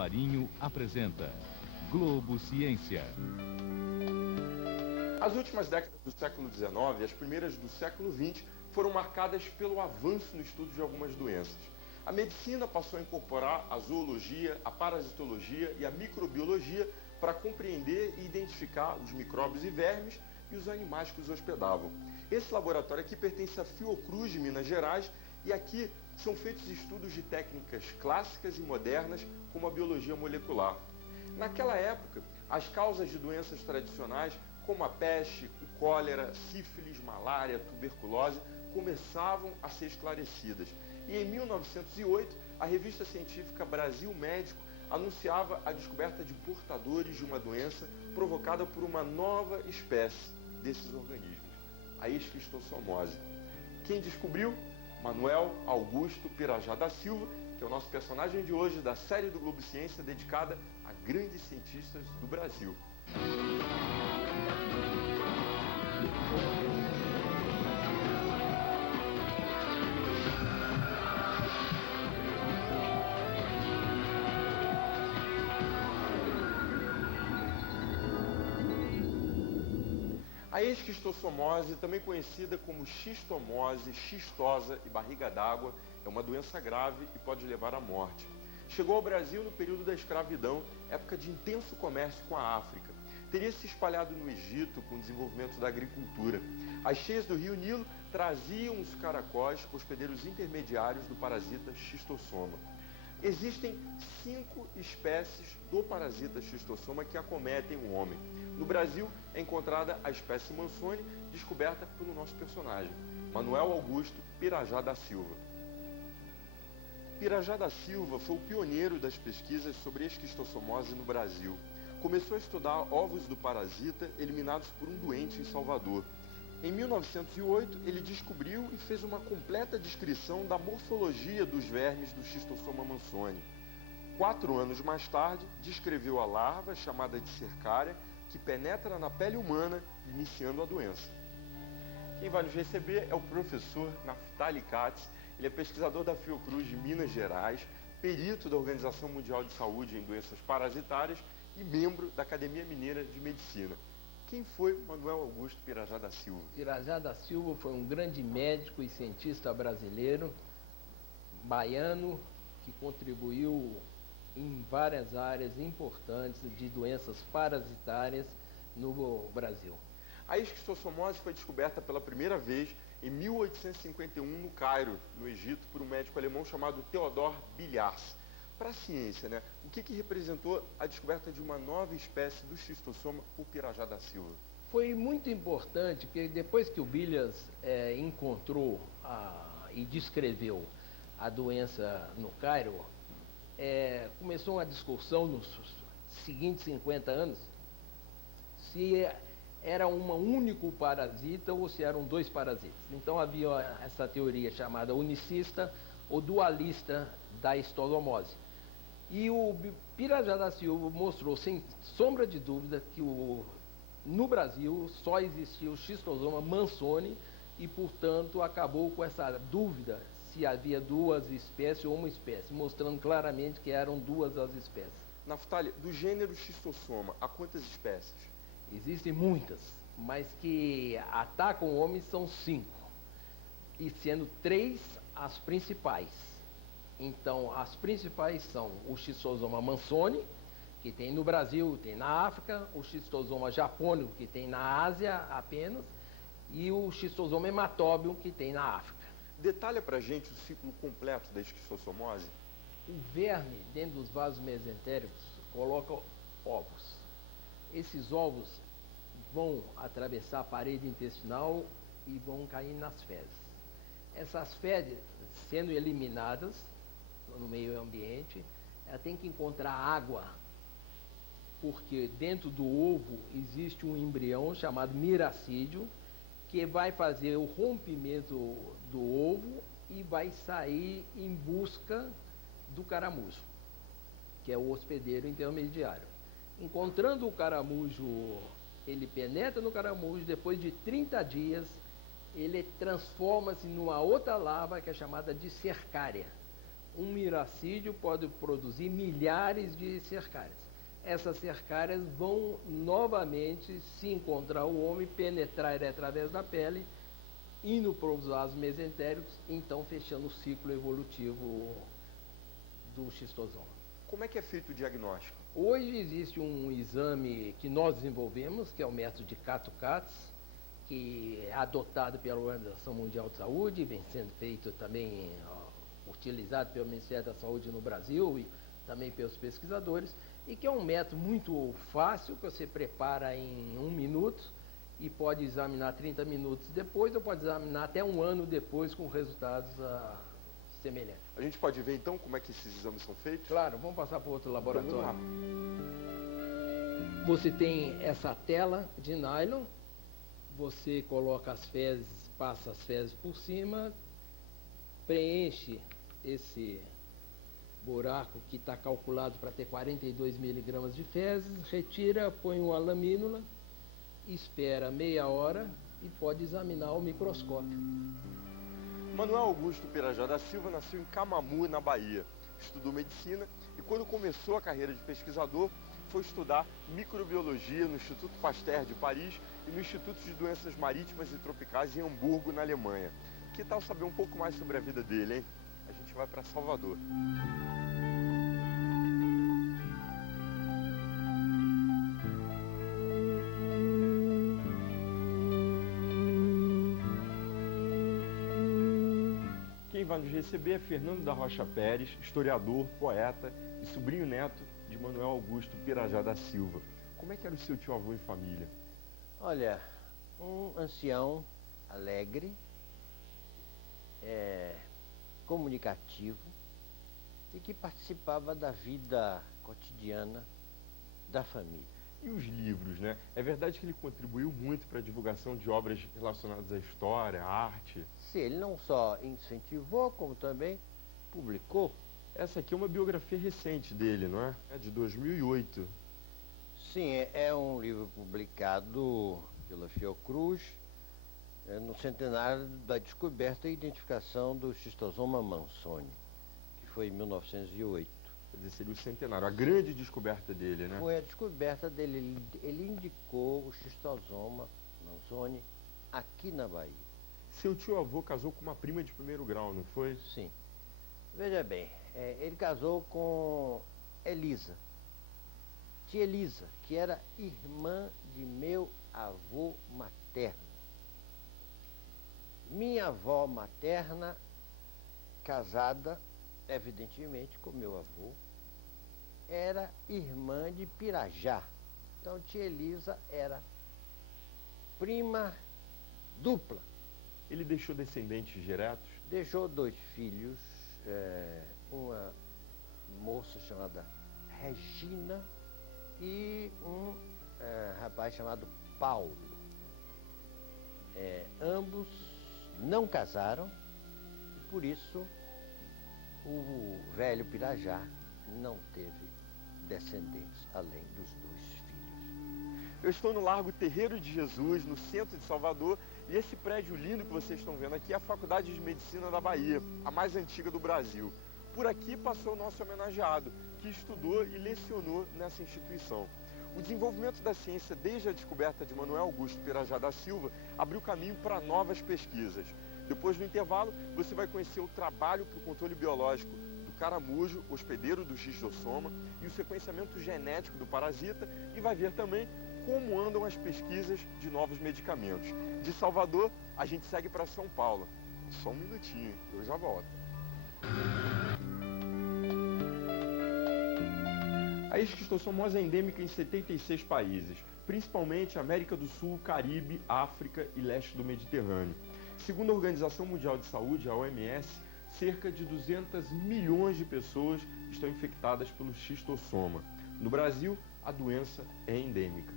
Marinho apresenta Globo Ciência. As últimas décadas do século XIX e as primeiras do século XX foram marcadas pelo avanço no estudo de algumas doenças. A medicina passou a incorporar a zoologia, a parasitologia e a microbiologia para compreender e identificar os micróbios e vermes e os animais que os hospedavam. Esse laboratório aqui pertence à Fiocruz de Minas Gerais e aqui são feitos estudos de técnicas clássicas e modernas como a biologia molecular. Naquela época, as causas de doenças tradicionais como a peste, o cólera, sífilis, malária, tuberculose começavam a ser esclarecidas. E em 1908, a revista científica Brasil Médico anunciava a descoberta de portadores de uma doença provocada por uma nova espécie desses organismos, a esquistossomose. Quem descobriu? Manuel Augusto Pirajá da Silva, que é o nosso personagem de hoje da série do Globo Ciência dedicada a grandes cientistas do Brasil. A esquistossomose, também conhecida como xistomose, xistosa e barriga d'água, é uma doença grave e pode levar à morte. Chegou ao Brasil no período da escravidão, época de intenso comércio com a África. Teria se espalhado no Egito com o desenvolvimento da agricultura. As cheias do rio Nilo traziam os caracóis, hospedeiros intermediários do parasita xistossoma. Existem 5 espécies do parasita xistossoma que acometem o homem. No Brasil é encontrada a espécie Mansoni, descoberta pelo nosso personagem, Manuel Augusto Pirajá da Silva. Pirajá da Silva foi o pioneiro das pesquisas sobre esquistossomose no Brasil. Começou a estudar ovos do parasita eliminados por um doente em Salvador. Em 1908, ele descobriu e fez uma completa descrição da morfologia dos vermes do Schistossoma mansoni. 4 anos mais tarde, descreveu a larva, chamada de cercária, que penetra na pele humana, iniciando a doença. Quem vai nos receber é o professor Naftali Katz. Ele é pesquisador da Fiocruz de Minas Gerais, perito da Organização Mundial de Saúde em Doenças Parasitárias e membro da Academia Mineira de Medicina. Quem foi Manuel Augusto Pirajá da Silva? Pirajá da Silva foi um grande médico e cientista brasileiro, baiano, que contribuiu em várias áreas importantes de doenças parasitárias no Brasil. A esquistossomose foi descoberta pela primeira vez em 1851 no Cairo, no Egito, por um médico alemão chamado Theodor Bilhars. Para a ciência, o que representou a descoberta de uma nova espécie do xistossoma por Pirajá da Silva? Foi muito importante, porque depois que o Bilhars encontrou e descreveu a doença no Cairo, começou uma discussão nos seguintes 50 anos se era um único parasita ou se eram 2 parasitas. Então havia essa teoria chamada unicista ou dualista da histolomose. E o Pirajá da Silva mostrou, sem sombra de dúvida, que no Brasil só existia o Schistosoma mansoni e, portanto, acabou com essa dúvida se havia 2 espécies ou uma espécie, mostrando claramente que eram 2 as espécies. Naftali, do gênero Schistossoma, há quantas espécies? Existem muitas, mas que atacam o homem são 5, e sendo 3 as principais. Então, as principais são o Schistosoma mansoni, que tem no Brasil, tem na África, o Schistosoma japônico, que tem na Ásia apenas, e o Schistosoma hematóbium, que tem na África. Detalha pra gente o ciclo completo da esquistossomose. O verme, dentro dos vasos mesentéricos, coloca ovos. Esses ovos vão atravessar a parede intestinal e vão cair nas fezes. Essas fezes, sendo eliminadas no meio ambiente, ela tem que encontrar água, porque dentro do ovo existe um embrião chamado miracídio, que vai fazer o rompimento do ovo e vai sair em busca do caramujo, que é o hospedeiro intermediário. Encontrando o caramujo, ele penetra no caramujo, depois de 30 dias, ele transforma-se numa outra larva que é chamada de cercária, um miracídio pode produzir milhares de cercárias. Essas cercárias vão novamente se encontrar o homem, penetrar ele através da pele, indo para os vasos mesentéricos, então fechando o ciclo evolutivo do xistosoma. Como é que é feito o diagnóstico? Hoje existe um exame que nós desenvolvemos, que é o método de Kato-Katz, que é adotado pela Organização Mundial de Saúde, vem sendo feito também, utilizado pelo Ministério da Saúde no Brasil e também pelos pesquisadores, e que é um método muito fácil, que você prepara em 1 minuto e pode examinar 30 minutos depois, ou pode examinar até 1 ano depois com resultados semelhantes. A gente pode ver então como é que esses exames são feitos? Claro, vamos passar para outro laboratório. Vamos lá. Você tem essa tela de nylon, você coloca as fezes, passa as fezes por cima, preenche esse buraco que está calculado para ter 42 miligramas de fezes, retira, põe uma lamínula, espera meia hora e pode examinar ao microscópio. Manuel Augusto Pirajá da Silva nasceu em Camamu, na Bahia. Estudou medicina e quando começou a carreira de pesquisador, foi estudar microbiologia no Instituto Pasteur de Paris e no Instituto de Doenças Marítimas e Tropicais em Hamburgo, na Alemanha. Que tal saber um pouco mais sobre a vida dele, hein? A gente vai para Salvador. Quem vai nos receber é Fernando da Rocha Pérez, historiador, poeta e sobrinho neto de Manuel Augusto Pirajá da Silva. Como é que era o seu tio-avô em família? Olha, um ancião alegre, comunicativo e que participava da vida cotidiana da família. E os livros, né? É verdade que ele contribuiu muito para a divulgação de obras relacionadas à história, à arte? Sim, ele não só incentivou, como também publicou. Essa aqui é uma biografia recente dele, não é? É de 2008. Sim, é um livro publicado pela Fiocruz no centenário da descoberta e identificação do xistosoma mansoni, que foi em 1908. Quer dizer, seria o centenário, a grande descoberta dele, né? Foi a descoberta dele, ele indicou o xistosoma mansoni aqui na Bahia. Seu tio-avô casou com uma prima de primeiro grau, não foi? Sim. Veja bem, ele casou com Elisa, tia Elisa, que era irmã de meu avô materno. Minha avó materna, casada, evidentemente, com meu avô, era irmã de Pirajá. Então, tia Elisa era prima dupla. Ele deixou descendentes diretos? Deixou 2 filhos, uma moça chamada Regina e um rapaz chamado Paulo. Ambos não casaram e por isso o velho Pirajá não teve descendentes além dos 2 filhos. Eu estou no Largo Terreiro de Jesus, no centro de Salvador, e esse prédio lindo que vocês estão vendo aqui é a Faculdade de Medicina da Bahia, a mais antiga do Brasil. Por aqui passou o nosso homenageado, que estudou e lecionou nessa instituição. O desenvolvimento da ciência desde a descoberta de Manuel Augusto Pirajá da Silva abriu caminho para novas pesquisas. Depois do intervalo, você vai conhecer o trabalho para o controle biológico do caramujo, hospedeiro do xistosoma, e o sequenciamento genético do parasita, e vai ver também como andam as pesquisas de novos medicamentos. De Salvador, a gente segue para São Paulo. Só um minutinho, eu já volto. A esquistossomose é endêmica em 76 países, principalmente América do Sul, Caribe, África e leste do Mediterrâneo. Segundo a Organização Mundial de Saúde, a OMS, cerca de 200 milhões de pessoas estão infectadas pelo xistossoma. No Brasil, a doença é endêmica.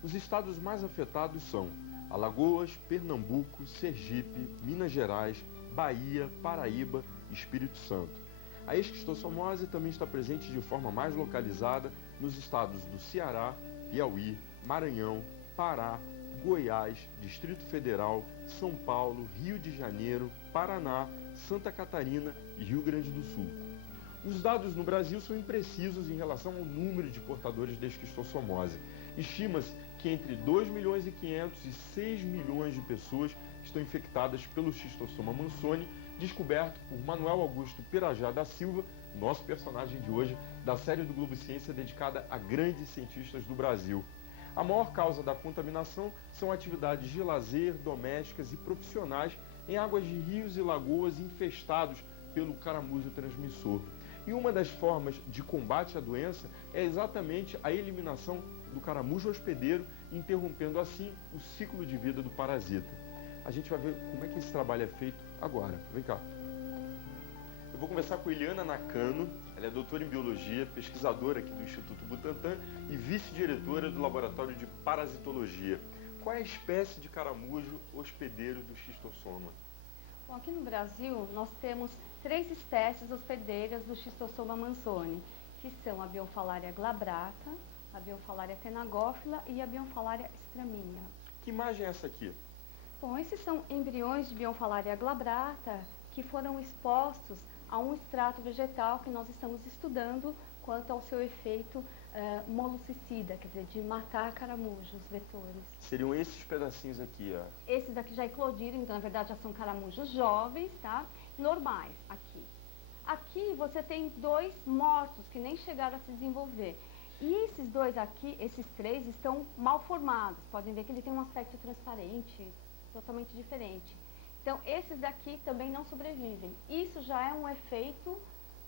Os estados mais afetados são Alagoas, Pernambuco, Sergipe, Minas Gerais, Bahia, Paraíba e Espírito Santo. A esquistossomose também está presente de forma mais localizada nos estados do Ceará, Piauí, Maranhão, Pará, Goiás, Distrito Federal, São Paulo, Rio de Janeiro, Paraná, Santa Catarina e Rio Grande do Sul. Os dados no Brasil são imprecisos em relação ao número de portadores da esquistossomose. Estima-se que entre 2 milhões e 500 e 6 milhões de pessoas estão infectadas pelo Schistosoma mansoni, descoberto por Manuel Augusto Pirajá da Silva, nosso personagem de hoje, da série do Globo Ciência dedicada a grandes cientistas do Brasil. A maior causa da contaminação são atividades de lazer, domésticas e profissionais em águas de rios e lagoas infestados pelo caramujo transmissor. E uma das formas de combate à doença é exatamente a eliminação do caramujo hospedeiro, interrompendo assim o ciclo de vida do parasita. A gente vai ver como é que esse trabalho é feito agora. Vem cá. Eu vou conversar com Eliana Nakano, ela é doutora em biologia, pesquisadora aqui do Instituto Butantan e vice-diretora do Laboratório de Parasitologia. Qual é a espécie de caramujo hospedeiro do Schistosoma? Bom, aqui no Brasil nós temos 3 espécies hospedeiras do Schistosoma mansoni, que são a Bionfalaria glabrata, a Bionfalaria tenagófila e a Bionfalaria stramínea. Que imagem é essa aqui? Bom, esses são embriões de Bionfalaria glabrata que foram expostos a um extrato vegetal que nós estamos estudando quanto ao seu efeito molucicida, quer dizer, de matar caramujos, vetores. Seriam esses pedacinhos aqui, ó. Esses daqui já eclodiram, então na verdade já são caramujos jovens, tá? Normais, aqui. Aqui você tem 2 mortos que nem chegaram a se desenvolver. E esses 2 aqui, esses 3, estão mal formados. Podem ver que ele tem um aspecto transparente, totalmente diferente. Então, esses daqui também não sobrevivem. Isso já é um efeito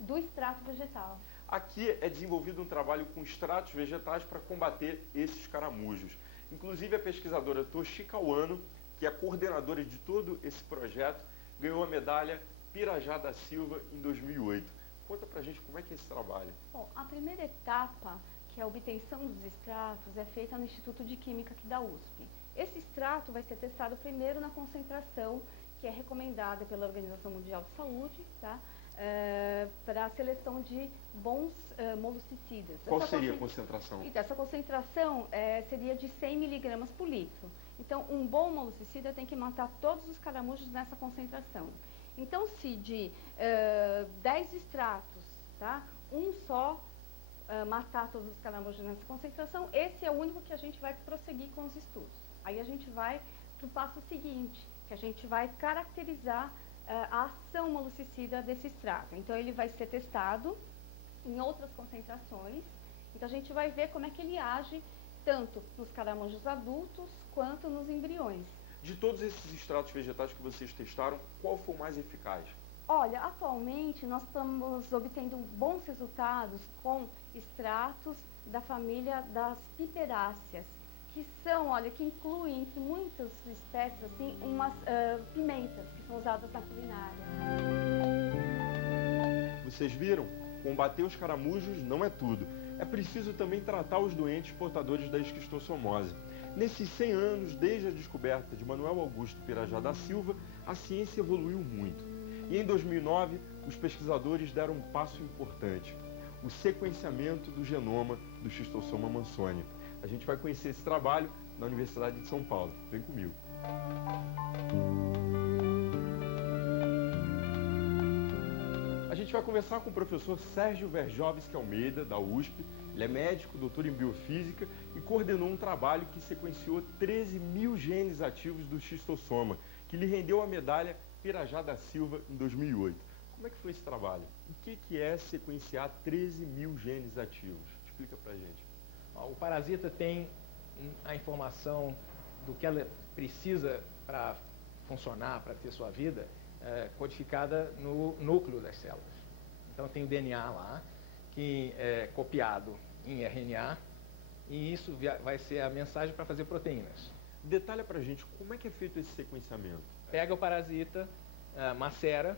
do extrato vegetal. Aqui é desenvolvido um trabalho com extratos vegetais para combater esses caramujos. Inclusive, a pesquisadora Toshika Wano, que é a coordenadora de todo esse projeto, ganhou a medalha Pirajá da Silva em 2008. Conta pra gente como é que é esse trabalho. Bom, a primeira etapa, que é a obtenção dos extratos, é feita no Instituto de Química aqui da USP. Esse extrato vai ser testado primeiro na concentração que é recomendada pela Organização Mundial de Saúde, tá? Para a seleção de bons molucicidas. Qual seria a concentração? Então, essa concentração seria de 100 miligramas por litro. Então, um bom molucicida tem que matar todos os caramujos nessa concentração. Então, se de 10 extratos, tá? Um só matar todos os caramujos nessa concentração, esse é o único que a gente vai prosseguir com os estudos. Aí a gente vai para o passo seguinte, que a gente vai caracterizar a ação molucicida desse extrato. Então, ele vai ser testado em outras concentrações. Então, a gente vai ver como é que ele age tanto nos caramujos adultos quanto nos embriões. De todos esses extratos vegetais que vocês testaram, qual foi o mais eficaz? Olha, atualmente nós estamos obtendo bons resultados com extratos da família das piperáceas, que são, olha, que incluem entre muitas espécies, assim, umas pimentas que são usadas na culinária. Vocês viram? Combater os caramujos não é tudo. É preciso também tratar os doentes portadores da esquistossomose. Nesses 100 anos, desde a descoberta de Manuel Augusto Pirajá da Silva, a ciência evoluiu muito. E em 2009, os pesquisadores deram um passo importante: o sequenciamento do genoma do Schistosoma mansoni. A gente vai conhecer esse trabalho na Universidade de São Paulo. Vem comigo. A gente vai conversar com o professor Sérgio Verjovski Almeida, da USP. Ele é médico, doutor em biofísica e coordenou um trabalho que sequenciou 13 mil genes ativos do Schistosoma, que lhe rendeu a medalha Pirajá da Silva em 2008. Como é que foi esse trabalho? O que é sequenciar 13 mil genes ativos? Explica pra gente. O parasita tem a informação do que ela precisa para funcionar, para ter sua vida, codificada no núcleo das células. Então tem o DNA lá, que é copiado em RNA, e isso vai ser a mensagem para fazer proteínas. Detalha pra gente como é que é feito esse sequenciamento. Pega o parasita, macera,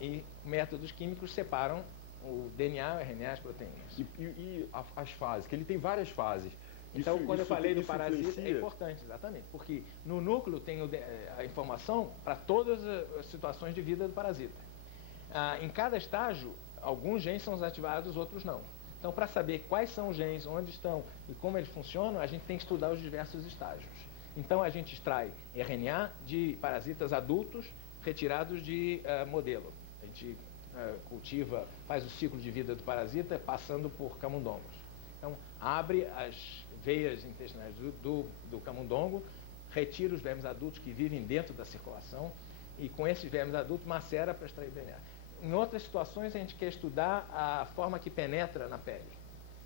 e métodos químicos separam o DNA, o RNA, as proteínas. E as fases, que ele tem várias fases. Então, quando eu falei do isso parasita, influencia? é importante, exatamente, porque no núcleo tem a informação para todas as situações de vida do parasita. Em cada estágio, alguns genes são ativados, outros não. Então, para saber quais são os genes, onde estão e como eles funcionam, a gente tem que estudar os diversos estágios. Então, a gente extrai RNA de parasitas adultos retirados de modelo. A gente cultiva, faz o ciclo de vida do parasita passando por camundongos. Então, abre as veias intestinais do camundongo, retira os vermes adultos que vivem dentro da circulação e com esses vermes adultos macera para extrair o DNA. Em outras situações, a gente quer estudar a forma que penetra na pele.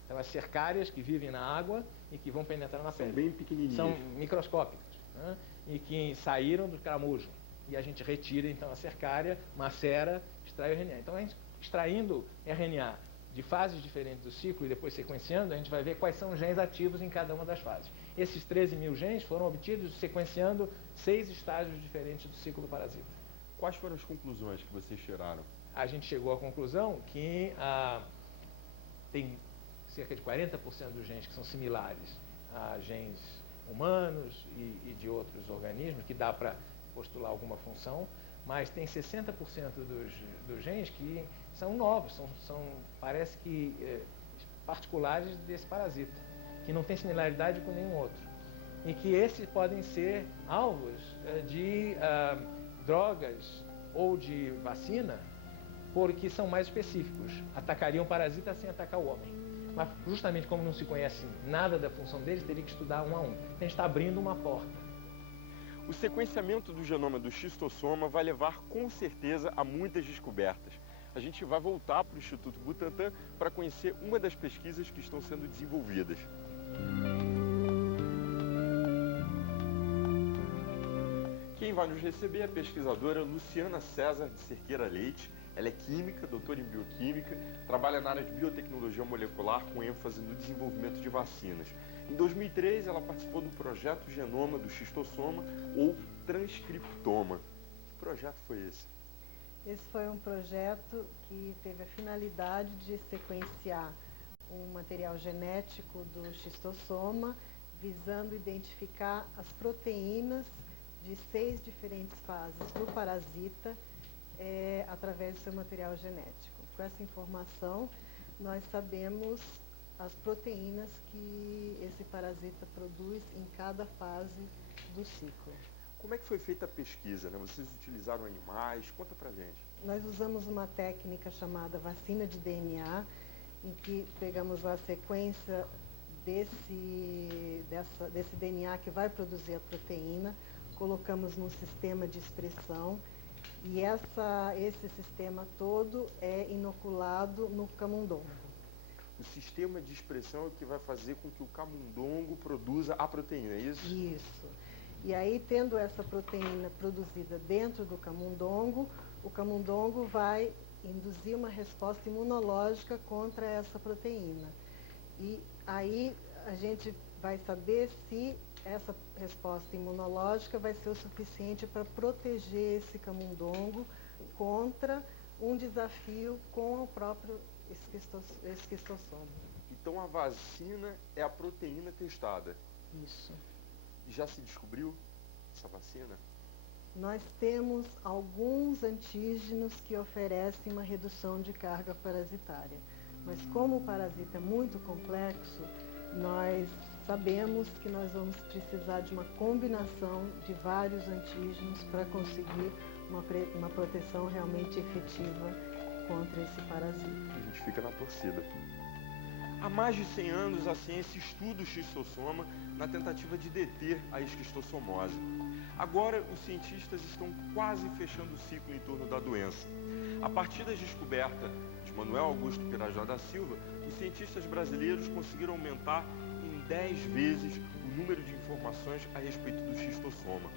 Então, as cercárias que vivem na água e que vão penetrar na pele. São bem pequenininhas. São microscópicas, né? E que saíram do caramujo. E a gente retira, então, a cercária, macera, extrai o RNA. Então, a gente extraindo RNA de fases diferentes do ciclo e depois sequenciando, a gente vai ver quais são os genes ativos em cada uma das fases. Esses 13 mil genes foram obtidos sequenciando 6 estágios diferentes do ciclo do parasita. Quais foram as conclusões que vocês tiraram? A gente chegou à conclusão que tem cerca de 40% dos genes que são similares a genes humanos e de outros organismos, que dá para postular alguma função, mas tem 60% dos genes que são novos, parece que particulares desse parasita, que não tem similaridade com nenhum outro. E que esses podem ser alvos de drogas ou de vacina, porque são mais específicos. Atacariam o parasita sem atacar o homem. Mas justamente como não se conhece nada da função deles, teria que estudar um a um. Então a gente está abrindo uma porta. O sequenciamento do genoma do xistossoma vai levar com certeza a muitas descobertas. A gente vai voltar para o Instituto Butantan para conhecer uma das pesquisas que estão sendo desenvolvidas. Quem vai nos receber é a pesquisadora Luciana César de Cerqueira Leite. Ela é química, doutora em bioquímica, trabalha na área de biotecnologia molecular com ênfase no desenvolvimento de vacinas. Em 2003, ela participou do projeto Genoma do Xistossoma ou Transcriptoma. Que projeto foi esse? Esse foi um projeto que teve a finalidade de sequenciar um material genético do xistossoma, visando identificar as proteínas de 6 diferentes fases do parasita através do seu material genético. Com essa informação, nós sabemos as proteínas que esse parasita produz em cada fase do ciclo. Como é que foi feita a pesquisa, né? Vocês utilizaram animais? Conta pra gente. Nós usamos uma técnica chamada vacina de DNA, em que pegamos a sequência desse DNA que vai produzir a proteína, colocamos num sistema de expressão e esse sistema todo é inoculado no camundongo. O sistema de expressão é o que vai fazer com que o camundongo produza a proteína, é isso? Isso. E aí, tendo essa proteína produzida dentro do camundongo, o camundongo vai induzir uma resposta imunológica contra essa proteína. E aí a gente vai saber se essa resposta imunológica vai ser o suficiente para proteger esse camundongo contra um desafio com o próprio esquistossoma. Então a vacina é a proteína testada. Isso. Já se descobriu essa vacina? Nós temos alguns antígenos que oferecem uma redução de carga parasitária. Mas como o parasita é muito complexo, nós sabemos que nós vamos precisar de uma combinação de vários antígenos para conseguir uma proteção realmente efetiva contra esse parasita. A gente fica na torcida. Há mais de 100 anos, a ciência estuda o xistossoma na tentativa de deter a esquistossomose. Agora, os cientistas estão quase fechando o ciclo em torno da doença. A partir da descoberta de Manuel Augusto Pirajá da Silva, os cientistas brasileiros conseguiram aumentar em 10 vezes o número de informações a respeito do xistossoma.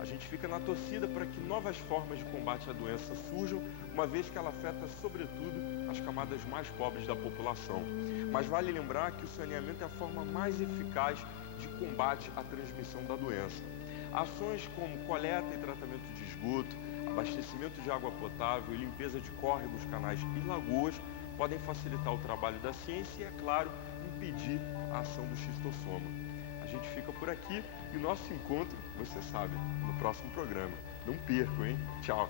A gente fica na torcida para que novas formas de combate à doença surjam, uma vez que ela afeta, sobretudo, as camadas mais pobres da população. Mas vale lembrar que o saneamento é a forma mais eficaz de combate à transmissão da doença. Ações como coleta e tratamento de esgoto, abastecimento de água potável e limpeza de córregos, canais e lagoas podem facilitar o trabalho da ciência e, é claro, impedir a ação do xistossoma. A gente fica por aqui e o nosso encontro, você sabe, no próximo programa. Não percam, hein? Tchau!